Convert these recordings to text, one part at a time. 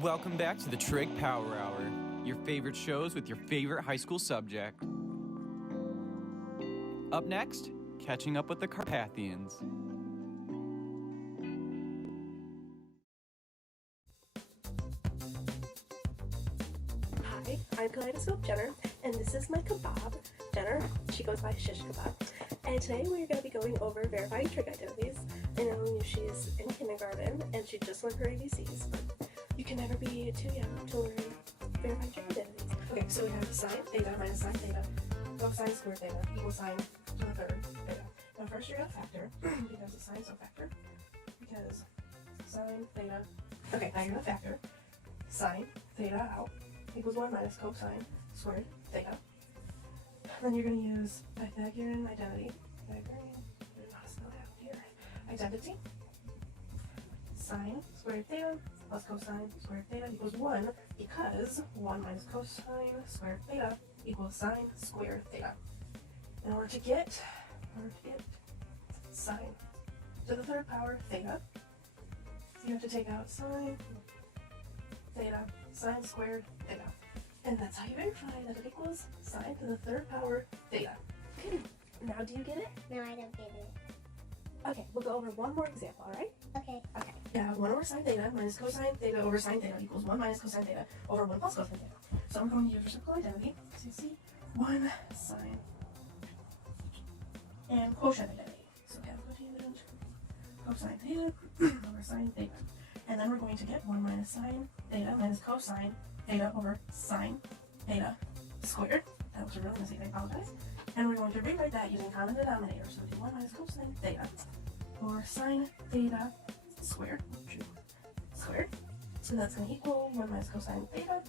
Welcome back to the Trig Power Hour, your favorite shows with your favorite high school subject. Up next, catching up with the Carpathians. Hi, I'm Kaleidoscope Jenner, and this is my kebab, Jenner. She goes by Shish Kebab. And today we're going to be going over verifying trig identities. I know she's in kindergarten, and she just learned her ABCs, but you can never be too young to learn verifying trig identities. Okay, so we have sine theta minus sine theta, cosine squared theta equals sine to the third theta. Now first you're going to factor, because the sine's a factor, because sine theta. Okay, now you're going to factor sine theta out equals 1 minus cosine squared theta. Then you're going to use Pythagorean identity. Identity. Sine squared theta plus cosine squared theta equals 1 because 1 minus cosine squared theta equals sine squared theta. In order to get sine to the third power theta, you have to take out sine theta, sine squared theta. And that's how you verify that it equals sine to the third power theta. Okay, now do you get it? No, I don't get it. Okay, we'll go over one more example, alright? Okay. Okay. Yeah, 1 over sine theta minus cosine theta over sine theta equals 1 minus cosine theta over 1 plus cosine theta. So I'm going to use reciprocal identity. So you see 1 sine and quotient identity. So we have quotient cosine theta over sine theta. And then we're going to get 1 minus sine theta minus cosine theta over sine theta squared. That was a really mistake, I apologize. And we're going to rewrite that using common denominator. So we do 1 minus cosine theta over sine theta squared. So that's going to equal 1 minus cosine theta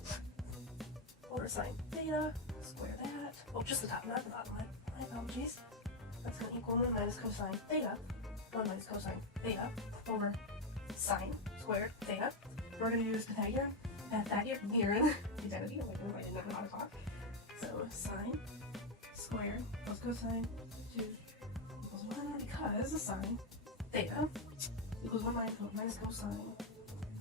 over sine theta, square that. Oh, just the top, not the bottom. My apologies. That's going to equal 1 minus cosine theta, 1 minus cosine theta over sine squared theta. We're going to use Pythagorean identity. I didn't know how to talk. So sine squared plus cosine 2 equals 1 because sine theta equals 1 minus cosine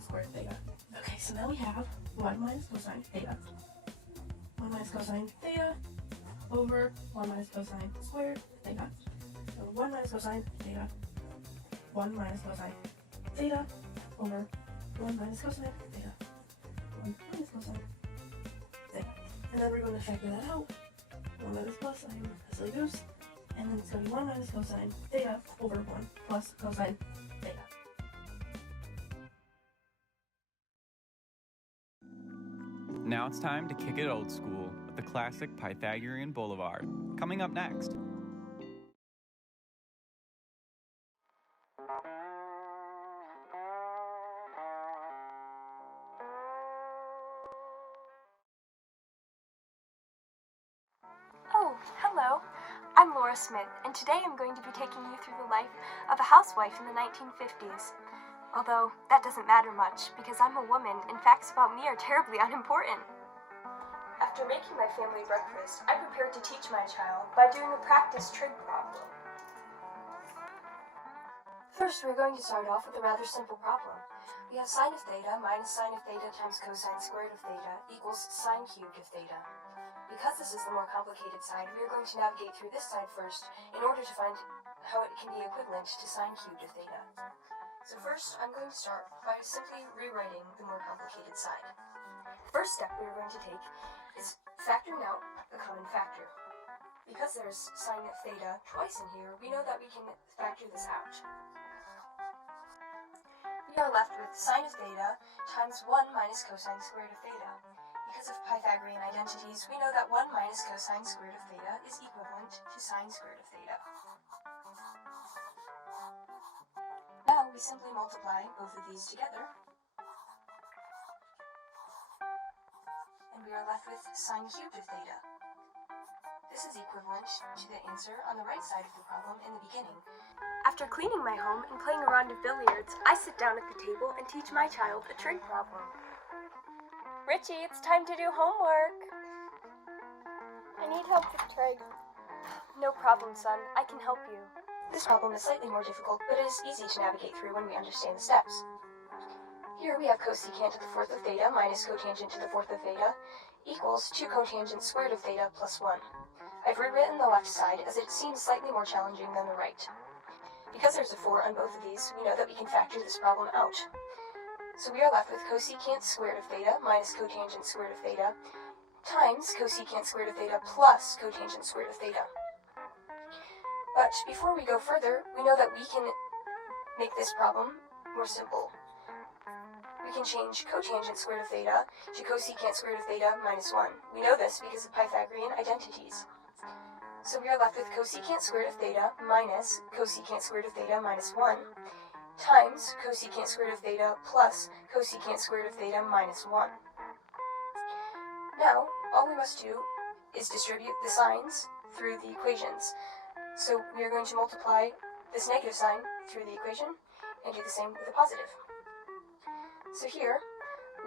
squared theta. Okay, so now we have 1 minus cosine theta. 1 minus cosine theta over 1 minus cosine squared theta. So 1 minus cosine theta, 1 minus cosine theta over 1 minus cosine theta. 1 minus cosine theta. And then we're going to factor that out. 1 minus cosine, silly goose. And then it's going to be 1 minus cosine theta over 1 plus cosine theta. Now it's time to kick it old school with the classic Pythagorean Boulevard. Coming up next. Oh, hello. I'm Laura Smith, and today I'm going to be taking you through the life of a housewife in the 1950s. Although, that doesn't matter much, because I'm a woman, and facts about me are terribly unimportant. After making my family breakfast, I prepared to teach my child by doing a practice trig problem. First, we're going to start off with a rather simple problem. We have sine of theta minus sine of theta times cosine squared of theta equals sine cubed of theta. Because this is the more complicated side, we are going to navigate through this side first in order to find how it can be equivalent to sine cubed of theta. So first, I'm going to start by simply rewriting the more complicated side. The first step we are going to take is factoring out a common factor. Because there's sine of theta twice in here, we know that we can factor this out. We are left with sine of theta times 1 minus cosine squared of theta. Because of Pythagorean identities, we know that 1 minus cosine squared of theta is equivalent to sine squared of theta. Now we simply multiply both of these together, and we are left with sine cubed of theta. This is equivalent to the answer on the right side of the problem in the beginning. After cleaning my home and playing a round of billiards, I sit down at the table and teach my child a trig problem. Richie, it's time to do homework. I need help with trig. No problem, son. I can help you. This problem is slightly more difficult, but it is easy to navigate through when we understand the steps. Here we have cosecant to the fourth of theta minus cotangent to the fourth of theta equals 2 cotangent squared of theta plus 1. I've rewritten the left side as it seems slightly more challenging than the right. Because there's a 4 on both of these, we know that we can factor this problem out. So we are left with cosecant squared of theta minus cotangent squared of theta times cosecant squared of theta plus cotangent squared of theta. But before we go further, we know that we can make this problem more simple. We can change cotangent squared of theta to cosecant squared of theta minus 1. We know this because of Pythagorean identities. So we are left with cosecant squared of theta minus cosecant squared of theta minus 1 times cosecant squared of theta plus cosecant squared of theta minus 1. Now, all we must do is distribute the signs through the equations. So we are going to multiply this negative sign through the equation and do the same with the positive. So here,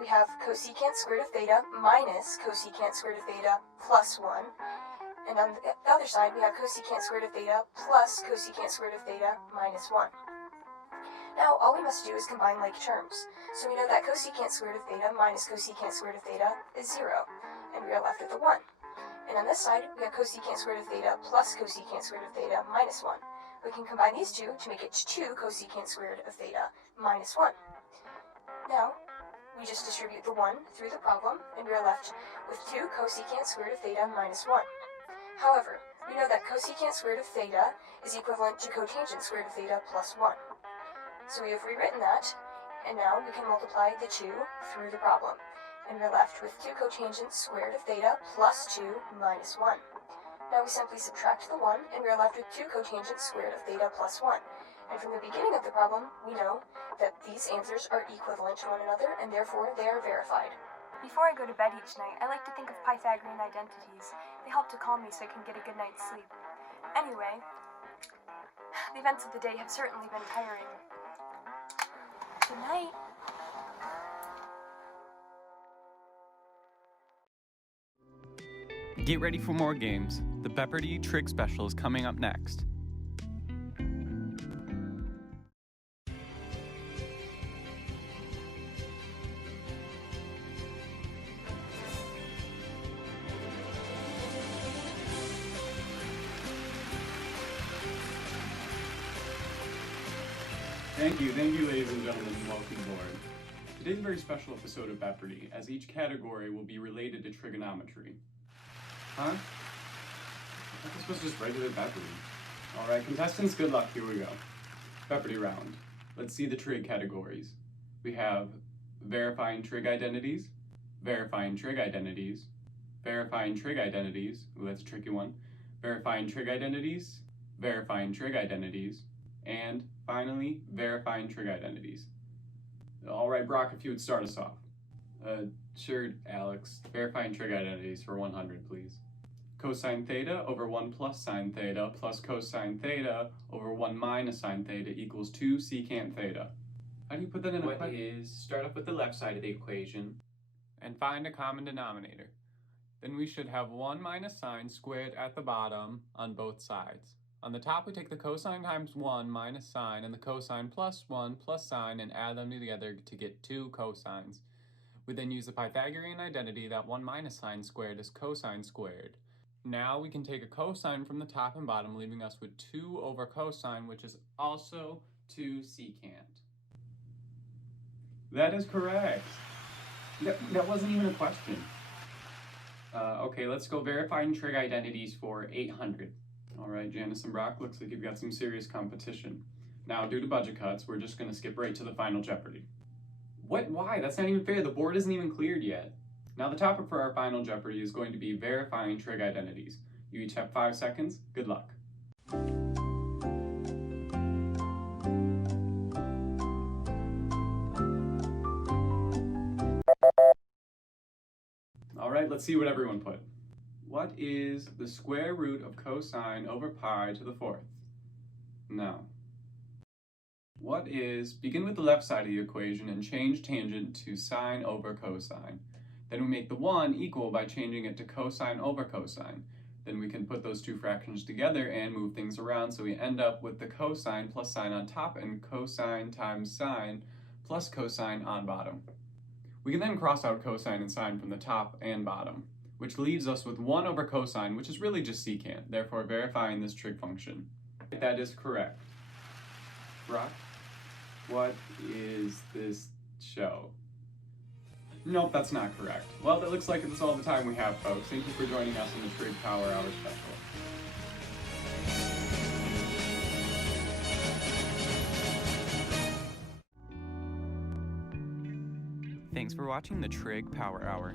we have cosecant squared of theta minus cosecant squared of theta plus 1. And on the other side, we have cosecant squared of theta plus cosecant squared of theta minus 1. Now, all we must do is combine like terms. So we know that cosecant squared of theta minus cosecant squared of theta is 0, and we are left with a 1. And on this side, we have cosecant squared of theta plus cosecant squared of theta minus 1. We can combine these two to make it 2 cosecant squared of theta minus 1. Now, we just distribute the 1 through the problem, and we are left with 2 cosecant squared of theta minus 1. However, we know that cosecant squared of theta is equivalent to cotangent squared of theta plus 1. So we have rewritten that, and now we can multiply the 2 through the problem. And we're left with 2 cotangent squared of theta plus 2 minus 1. Now we simply subtract the 1, and we're left with 2 cotangent squared of theta plus 1. And from the beginning of the problem, we know that these answers are equivalent to one another, and therefore they are verified. Before I go to bed each night, I like to think of Pythagorean identities. They help to calm me so I can get a good night's sleep. Anyway, the events of the day have certainly been tiring. Good night. Get ready for more games. The Pepperdy Trig Special is coming up next. Thank you, ladies and gentlemen, and welcome aboard. Today's a very special episode of Pepperdy, as each category will be related to trigonometry. Huh? I thought this was just regular Pepperdy. Alright, contestants, good luck, here we go. Pepperdy round. Let's see the trig categories. We have verifying trig identities, verifying trig identities, verifying trig identities, ooh, that's a tricky one, verifying trig identities, verifying trig identities, and finally, verifying trig identities. All right, Brock, if you would start us off. Sure, Alex. Verifying trig identities for 100, please. Cosine theta over 1 plus sine theta plus cosine theta over 1 minus sine theta equals 2 secant theta. How do you put that in a question? Start off with the left side of the equation and find a common denominator. Then we should have 1 minus sine squared at the bottom on both sides. On the top, we take the cosine times 1 minus sine and the cosine plus 1 plus sine and add them together to get 2 cosines. We then use the Pythagorean identity that 1 minus sine squared is cosine squared. Now we can take a cosine from the top and bottom, leaving us with 2 over cosine, which is also 2 secant. That is correct. That wasn't even a question. Okay, let's go verifying trig identities for 800. All right, Janice and Brock, looks like you've got some serious competition. Now, due to budget cuts, we're just going to skip right to the final Jeopardy. What? Why? That's not even fair. The board isn't even cleared yet. Now, the topic for our final Jeopardy is going to be verifying trig identities. You each have 5 seconds. Good luck. All right, let's see what everyone put. What is the square root of cosine over pi to the 4th? No. What is, begin with the left side of the equation and change tangent to sine over cosine. Then we make the 1 equal by changing it to cosine over cosine. Then we can put those two fractions together and move things around so we end up with the cosine plus sine on top and cosine times sine plus cosine on bottom. We can then cross out cosine and sine from the top and bottom, which leaves us with 1 over cosine, which is really just secant, therefore verifying this trig function. That is correct. Brock, what is this show? Nope, that's not correct. Well, that looks like it's all the time we have, folks. Thank you for joining us in the Trig Power Hour Special. Thanks for watching the Trig Power Hour.